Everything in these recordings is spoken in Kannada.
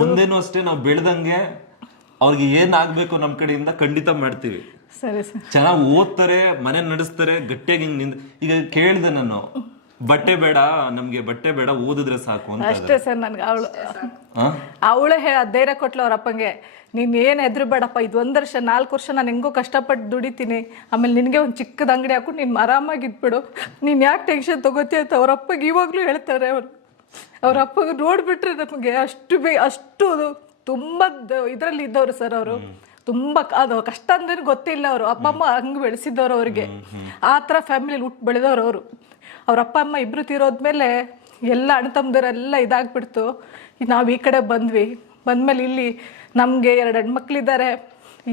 ಮುಂದೇನು ಅಷ್ಟೇ ನಾವು ಬೆಳ್ದಂಗೆ ಅವ್ರಿಗೆ ಏನ್ ಆಗ್ಬೇಕು ನಮ್ ಕಡೆಯಿಂದ ಖಂಡಿತ ಮಾಡ್ತೀವಿ. ಸರಿ ಸರ್. ಚೆನ್ನಾಗಿ ಓದ್ತಾರೆ, ಮನೆ ನಡೆಸ್ತಾರೆ, ಗಟ್ಟಿಯಾಗಿ ಹಿಂಗ್ ನಿಂದ. ಈಗ ಕೇಳ್ದೆ ನಾನು, ಬಟ್ಟೆ ಬೇಡ ನಮ್ಗೆ, ಬಟ್ಟೆ ಬೇಡ, ಓದಿದ್ರೆ ಸಾಕು ಅಂತ. ಅಷ್ಟೇ ಸರ್. ನನ್ಗೆ ಅವಳೇ ಧೈರ್ಯ ಕೊಟ್ಲು ಅವ್ರ ಅಪ್ಪಂಗೆ, ನೀನ್ ಏನ್ ಎದ್ರು ಬೇಡಪ್ಪ, ಇದು 1 ವರ್ಷ 4 ವರ್ಷ ನಾನು ಹೆಂಗೋ ಕಷ್ಟಪಟ್ಟು ದುಡಿತೀನಿ, ಆಮೇಲೆ ನಿನಗೆ ಒಂದು ಚಿಕ್ಕದ ಅಂಗಡಿ ಹಾಕೊಂಡು ನೀನು ಆರಾಮಾಗಿ ಇದ್ಬಿಡು, ನೀನು ಯಾಕೆ ಟೆನ್ಷನ್ ತಗೋತೀಯ ಅಂತ ಅವ್ರ ಅಪ್ಪಗೆ ಇವಾಗಲೂ ಹೇಳ್ತಾರೆ. ಅವ್ರ ಅಪ್ಪಗೆ ನೋಡ್ಬಿಟ್ರೆ ನಮಗೆ ಅಷ್ಟು ತುಂಬ ಇದರಲ್ಲಿ ಇದ್ದವರು ಸರ್. ಅವರು ತುಂಬ ಅದು ಕಷ್ಟ ಅಂದ್ರೆ ಗೊತ್ತಿಲ್ಲ. ಅವರು ಅಪ್ಪ ಅಮ್ಮ ಹಂಗೆ ಬೆಳೆಸಿದ್ದವ್ರು, ಅವ್ರಿಗೆ ಆ ಥರ ಫ್ಯಾಮಿಲಿಲಿ ಹುಟ್ಟು ಬೆಳೆದವ್ರು ಅವರು. ಅವ್ರ ಅಪ್ಪ ಅಮ್ಮ ಇಬ್ಬರು ತೀರೋದ್ಮೇಲೆ ಎಲ್ಲ ಅಣ್ಣ ತಮ್ಮದರೆಲ್ಲ ಇದಾಗ್ಬಿಡ್ತು. ನಾವು ಈ ಕಡೆ ಬಂದ್ಮೇಲೆ ಇಲ್ಲಿ ನಮಗೆ 2 ಹೆಣ್ಮಕ್ಳಿದ್ದಾರೆ.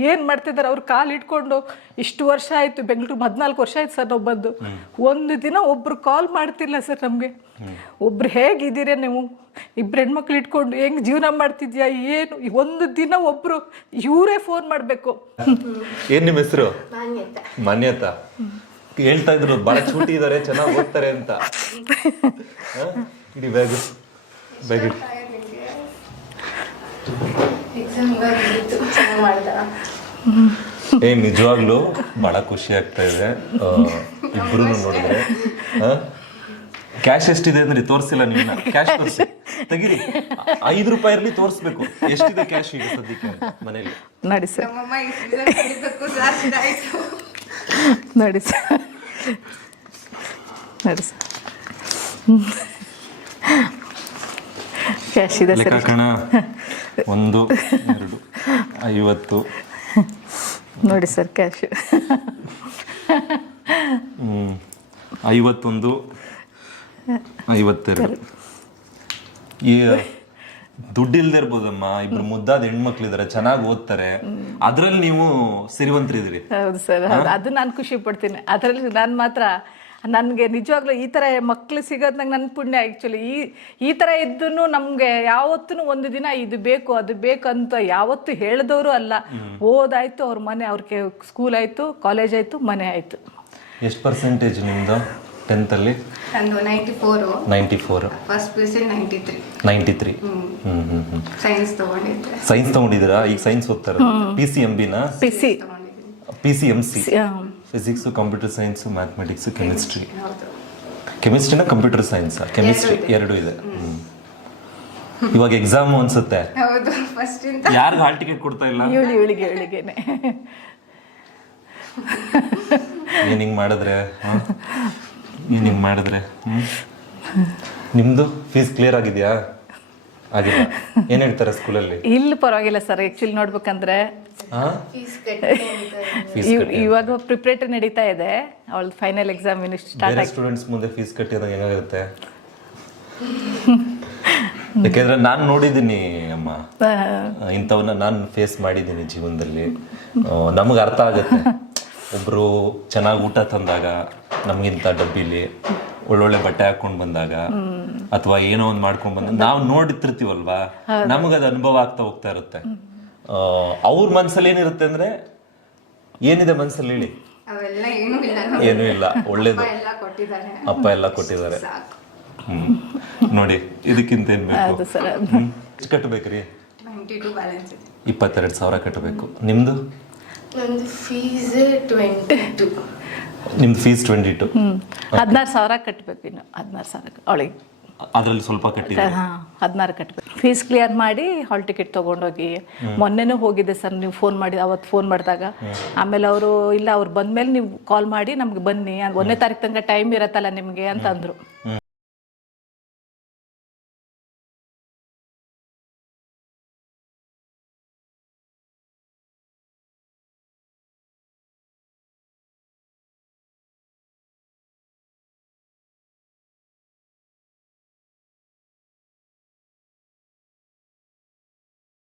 ಏನು ಮಾಡ್ತಿದ್ದಾರೆ ಅವ್ರು ಕಾಲು ಇಟ್ಕೊಂಡು ಇಷ್ಟು ವರ್ಷ ಆಯಿತು, ಬೆಂಗಳೂರು 14 ವರ್ಷ ಆಯ್ತು ಸರ್ ನಾವು ಬಂದು. ಒಂದು ದಿನ ಒಬ್ರು ಕಾಲ್ ಮಾಡ್ತಿಲ್ಲ ಸರ್ ನಮಗೆ. ಒಬ್ರು ಹೇಗಿದ್ದೀರ ನೀವು, 2 ಹೆಣ್ಮಕ್ಳು ಇಟ್ಕೊಂಡು ಹೆಂಗೆ ಜೀವನ ಮಾಡ್ತಿದ್ಯಾ, ಏನು ಒಂದು ದಿನ ಒಬ್ರು ಇವರೇ ಫೋನ್ ಮಾಡಬೇಕು. ಏನ್ ನಿಮ್ಮ ಹೆಸರು? ಮಾನ್ಯತಾ. ಹೇಳ್ತಾ ಇದ್ರು ಬಹಳ ಚೂಟಿ ಇದಾರೆ, ಚೆನ್ನಾಗಿ ಓದ್ತಾರೆ ಅಂತ. ಇಡಿ ಬ್ಯಾಗ್ ಬ್ಯಾಗ್ ನಿಜವಾಗ್ಲೂ ಬಹಳ ಖುಷಿ ಆಗ್ತಾ ಇದೆ ಇಬ್ರು ನೋಡಿದ್ರೆ. ಕ್ಯಾಶ್ ಎಷ್ಟಿದೆ ಅಂದ್ರೆ ತೋರಿಸಿಲ್ಲ ನಿಮ್ಮನ್ನ. ಕ್ಯಾಶ್ ತೋರಿಸಿ, ತೆಗಿರಿ. 5 ರೂಪಾಯಿ ಇರ್ಲಿ ತೋರಿಸ್ಬೇಕು ಎಷ್ಟಿದೆ ಕ್ಯಾಶ್ ಈಗ ಸದ್ಯಕ್ಕೆ ಮನೇಲಿ. ನೋಡಿ ಸರ್, ನೋಡಿ ಸರ್, ನೋಡಿ ಸರ್, ಕ್ಯಾಶ್ ಇದೆ ಸರ್. 1 2 50 ನೋಡಿ ಸರ್ ಕ್ಯಾಶ್. 51 52. ಈ ದುಡ್ಡು ಇಲ್ದೇ ಇರ್ಬೋದಮ್ಮ, ಇಬ್ರು ಮುದ್ದಾದ ಹೆಣ್ಮಕ್ಳಿದಾರೆ, ಚೆನ್ನಾಗಿ ಓದ್ತಾರೆ, ಅದ್ರಲ್ಲಿ ನೀವು ಸಿರಿವಂತರಿದ್ದೀರಿ. ಹೌದು ಸರ್, ಅದು ನಾನು ಖುಷಿ ಪಡ್ತೀನಿ. ಅದರಲ್ಲಿ ನಾನು ಮಾತ್ರ, ನನಗೆ ನಿಜವಾಗ್ಲೂ ಈ ಥರ ಮಕ್ಳು ಸಿಗೋದು ನಂಗೆ ನನ್ನ ಪುಣ್ಯ. ಆ್ಯಕ್ಚುಲಿ ಈ ಥರ ಇದ್ದೂ ನಮಗೆ ಯಾವತ್ತೂ ಒಂದು ದಿನ ಇದು ಬೇಕು ಅದು ಬೇಕು ಅಂತ ಯಾವತ್ತೂ ಹೇಳಿದವರು ಅಲ್ಲ. ಓದಾಯ್ತು, ಅವ್ರ ಮನೆ, ಅವ್ರಿಗೆ ಸ್ಕೂಲ್ ಆಯಿತು, ಕಾಲೇಜ್ ಆಯಿತು, ಮನೆ ಆಯಿತು. ಎಷ್ಟು ಪರ್ಸೆಂಟೇಜ್ ನಿಮ್ಮದು 10th ಅಲ್ಲಿ? 94. First PUC 93. 93. ಸೈನ್ಸ್ ತಗೊಂಡಿದ್ದೆ. ಸೈನ್ಸ್ ತಗೊಂಡಿದ್ದೀರಾ? ಈಗ ಸೈನ್ಸ್ ಓದ್ತಾರೆ. PCMBನ? PCMC. Physics, computer science, mathematics, chemistry. ಕೆಮಿಸ್ಟ್ರಿನ ಕಂಪ್ಯೂಟರ್ ಸೈನ್ಸ್, ಕೆಮಿಸ್ಟ್ರಿ 2 ಇದೆ. ಇವಾಗ ಎಕ್ಸಾಮ್ ಅನ್ಸುತ್ತೆ. ಹೌದು, ಫಸ್ಟ್ ಇಂದ ಯಾರಿಗೂ ಹಾಲ್ ಟಿಕೆಟ್ ಕೊಡ್ತಾ ಇಲ್ಲ? ಇವಳಿಗೆನೆ ಏನ್ ಹಿಂಗ್ ಮಾಡಿದ್ರೆ, ನಿಮ್ದು ಫೀಸ್ ಕ್ಲಿಯರ್ ಆಗಿದೆಯಾ? ಆಗಿಲ್ಲ. ಏನ್ ಹೇಳ್ತಾರೆ ಸ್ಕೂಲಲ್ಲಿ? ಇಲ್ಲಿ ಪರವಾಗಿಲ್ಲ ಸರ್. ಆಕ್ಚುಲಿ ನೋಡ್ಬೇಕಂದ್ರೆ ಇವಾಗ ಪ್ರಿಪರೇಟರಿ ನಡೀತಾ ಇದೆ, ಅವಳ ಫೈನಲ್ ಎಕ್ಸಾಮ್ ಸ್ಟಾರ್ಟ್ ಆಗಿ. ಸ್ಟೂಡೆಂಟ್ಸ್ ಮುಂದೆ ಫೀಸ್ ಕಟ್ಟಿದಾಗ ಹೆಂಗಾಗುತ್ತೆ? ಯಾಕೆಂದ್ರೆ ನಾನು ನೋಡಿದ್ದೀನಿ ಅಮ್ಮ, ಇಂಥವನ್ನ ನಾನು ಫೇಸ್ ಮಾಡಿದ್ದೀನಿ ಜೀವನದಲ್ಲಿ. ನಮಗೆ ಅರ್ಥ ಆಗುತ್ತೆ. ಒಬ್ರು ಚೆನ್ನಾಗಿ ಊಟ ತಂದಾಗ, ನಮ್ಗಿಂತ ಡಬ್ಬಿಲಿ ಒಳ್ಳೊಳ್ಳೆ ಬಟ್ಟೆ ಹಾಕೊಂಡ್ ಬಂದಾಗ, ಅಥವಾ ಏನೋ ಒಂದು ಮಾಡ್ಕೊಂಡ್ ಬಂದಾಗ ನಾವು ನೋಡಿರ್ತೀವಲ್ವಾ, ನಮಗದು ಅನುಭವ ಆಗ್ತಾ ಹೋಗ್ತಾ ಇರುತ್ತೆ. ಅವ್ರ ಮನ್ಸಲ್ಲಿ ಏನಿರುತ್ತೆ ಅಂದ್ರೆ, ಏನಿದೆ ಮನ್ಸಲ್ಲಿ ಹೇಳಿ? ಏನೂ ಇಲ್ಲ, ಒಳ್ಳೇದು, ಅಪ್ಪ ಎಲ್ಲ ಕೊಟ್ಟಿದ್ದಾರೆ. ನೋಡಿ, ಇದಕ್ಕಿಂತ ಏನ್ ಬೇಕು? ಎಷ್ಟು ಕಟ್ಟಬೇಕ್ರಿ? 22,000 ಕಟ್ಟಬೇಕು. ನಿಮ್ದು? ನಿಮ್ದು ಫೀಸ್ 22. 16,000 ಕಟ್ಟಬೇಕು. ಇನ್ನು 16,000 ಅವಳಿಗೆ. ಅದ್ರಲ್ಲಿ ಸ್ವಲ್ಪ ಕಟ್ಟಿದೆ. 16 ಕಟ್ಟಬೇಕು. ಫೀಸ್ ಕ್ಲಿಯರ್ ಮಾಡಿ ಹಾಲ್ ಟಿಕೆಟ್ ತೊಗೊಂಡೋಗಿ. ಮೊನ್ನೆನೂ ಹೋಗಿದ್ದೆ ಸರ್, ನೀವು ಫೋನ್ ಮಾಡಿ, ಅವತ್ತು ಫೋನ್ ಮಾಡಿದಾಗ. ಆಮೇಲೆ ಅವರು ಇಲ್ಲ, ಅವ್ರು ಬಂದ್ಮೇಲೆ ನೀವು ಕಾಲ್ ಮಾಡಿ ನಮ್ಗೆ ಬನ್ನಿ, 1ನೇ ತಾರೀಕು ತನಕ ಟೈಮ್ ಇರತ್ತಲ್ಲ ನಿಮಗೆ ಅಂತ ಅಂದರು.